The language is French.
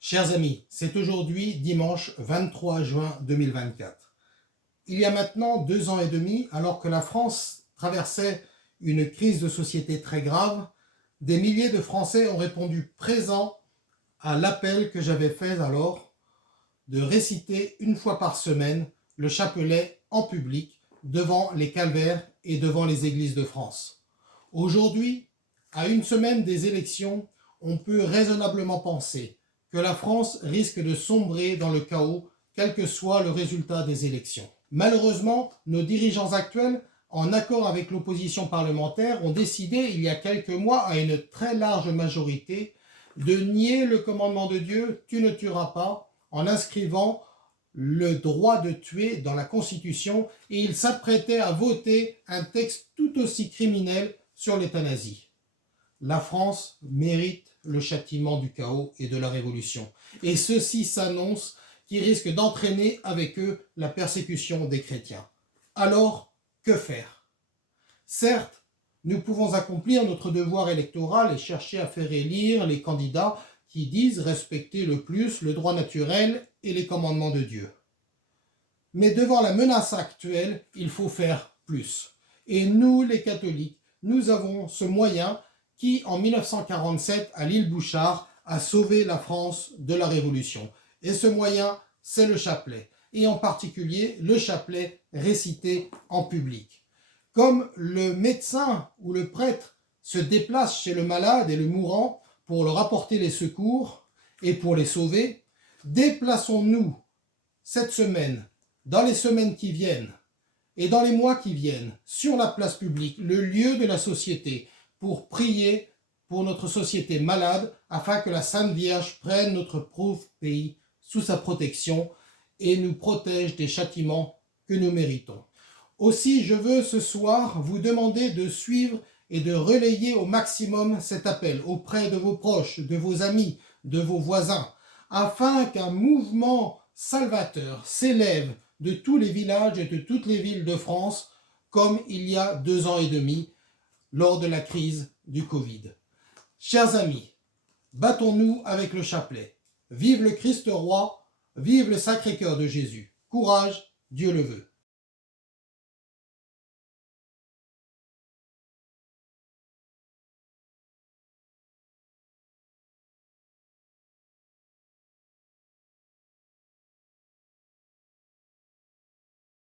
Chers amis, c'est aujourd'hui dimanche 23 juin 2024. Il y a maintenant 2 ans et demi, alors que la France traversait une crise de société très grave, des milliers de Français ont répondu présents à l'appel que j'avais fait alors de réciter une fois par semaine le chapelet en public devant les calvaires et devant les églises de France. Aujourd'hui, à une semaine des élections, on peut raisonnablement penser que la France risque de sombrer dans le chaos, quel que soit le résultat des élections. Malheureusement, nos dirigeants actuels, en accord avec l'opposition parlementaire, ont décidé il y a quelques mois à une très large majorité de nier le commandement de Dieu « Tu ne tueras pas » en inscrivant le droit de tuer dans la Constitution, et ils s'apprêtaient à voter un texte tout aussi criminel sur l'euthanasie. La France mérite le châtiment du chaos et de la révolution. Et ceux-ci s'annoncent qui risquent d'entraîner avec eux la persécution des chrétiens. Alors, que faire? Certes, nous pouvons accomplir notre devoir électoral et chercher à faire élire les candidats qui disent respecter le plus le droit naturel et les commandements de Dieu. Mais devant la menace actuelle, il faut faire plus. Et nous, les catholiques, nous avons ce moyen qui, en 1947, à l'île Bouchard, a sauvé la France de la Révolution. Et ce moyen, c'est le chapelet. Et en particulier, le chapelet récité en public. Comme le médecin ou le prêtre se déplace chez le malade et le mourant pour leur apporter les secours et pour les sauver, déplaçons-nous cette semaine, dans les semaines qui viennent et dans les mois qui viennent, sur la place publique, le lieu de la société, pour prier pour notre société malade, afin que la Sainte Vierge prenne notre pauvre pays sous sa protection et nous protège des châtiments que nous méritons. Aussi, je veux ce soir vous demander de suivre et de relayer au maximum cet appel auprès de vos proches, de vos amis, de vos voisins, afin qu'un mouvement salvateur s'élève de tous les villages et de toutes les villes de France, comme il y a 2 ans et demi, lors de la crise du Covid. Chers amis, battons-nous avec le chapelet. Vive le Christ roi, vive le Sacré-Cœur de Jésus. Courage, Dieu le veut.